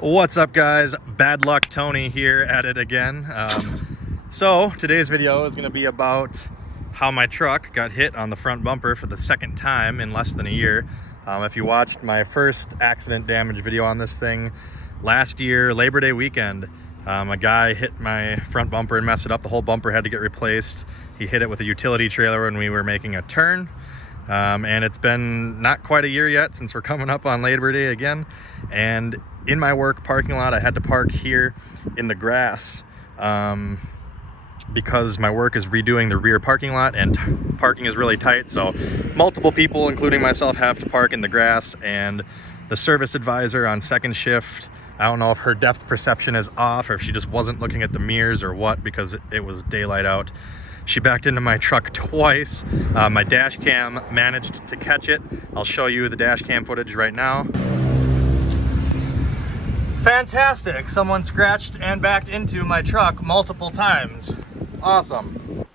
What's up, guys? Bad Luck Tony here at it again. So today's video is going to be about how my truck got hit on the front bumper for the second time in less than a year. If you watched my first accident damage video on this thing last year, Labor Day weekend, a guy hit my front bumper and messed it up. The whole bumper had to get replaced. He hit it with a utility trailer when we were making a turn. And it's been not quite a year yet since we're coming up on Labor Day again. And in my work parking lot, I had to park here in the grass because my work is redoing the rear parking lot and parking is really tight. So multiple people, including myself, have to park in the grass. And the service advisor on second shift, I don't know if her depth perception is off or if she just wasn't looking at the mirrors or what, because it was daylight out. She backed into my truck twice. My dash cam managed to catch it. I'll show you the dash cam footage right now. Fantastic! Someone scratched and backed into my truck multiple times. Awesome.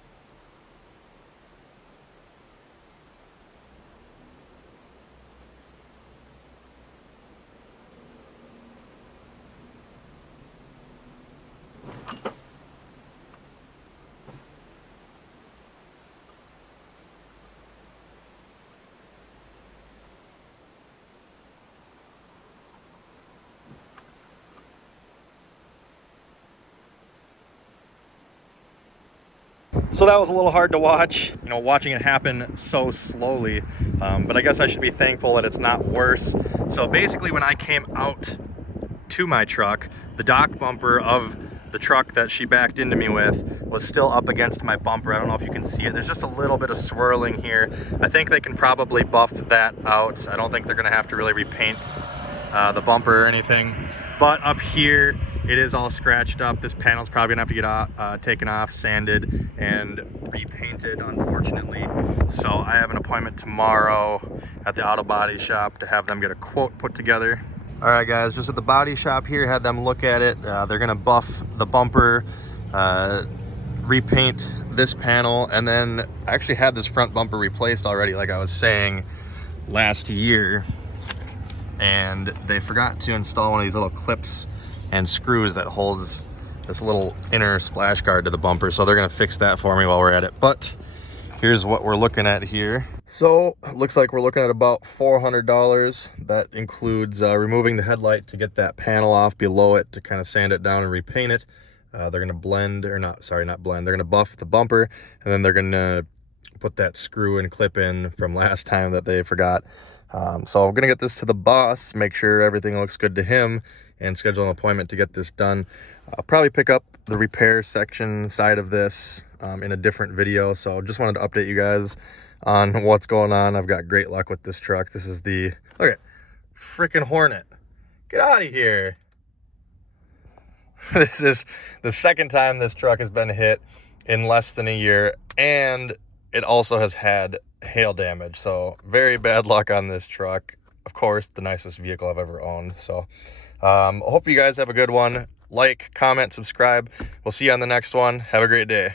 So that was a little hard to watch, you know, watching it happen so slowly, but I guess I should be thankful that it's not worse. So basically when I came out to my truck, the dock bumper of the truck that she backed into me with was still up against my bumper. I don't know if you can see it. There's just a little bit of swirling here. I think they can probably buff that out. I don't think they're gonna have to really repaint the bumper or anything. But up here, it is all scratched up. This panel's probably gonna have to get taken off, sanded, and repainted, unfortunately. So I have an appointment tomorrow at the auto body shop to have them get a quote put together. All right, guys, just at the body shop here, had them look at it. They're gonna buff the bumper, repaint this panel, and then I actually had this front bumper replaced already, like I was saying, last year. And they forgot to install one of these little clips and screws that holds this little inner splash guard to the bumper, so they're gonna fix that for me while we're at it. But here's what we're looking at here. So it looks like we're looking at about $400. That includes removing the headlight to get that panel off below it to kind of sand it down and repaint it. They're gonna blend, or not, sorry, not blend, they're gonna buff the bumper, and then they're gonna put that screw and clip in from last time that they forgot. So I'm gonna get this to the boss, make sure everything looks good to him, and schedule an appointment to get this done. I'll probably pick up the repair section side of this in a different video. So just wanted to update you guys on what's going on. I've got great luck with this truck. This is the, look at, freaking Hornet. Get out of here. This is the second time this truck has been hit in less than a year, and it also has had hail damage. So very bad luck on this truck. Of course, the nicest vehicle I've ever owned. So hope you guys have a good one. Like, comment, subscribe. We'll see you on the next one. Have a great day.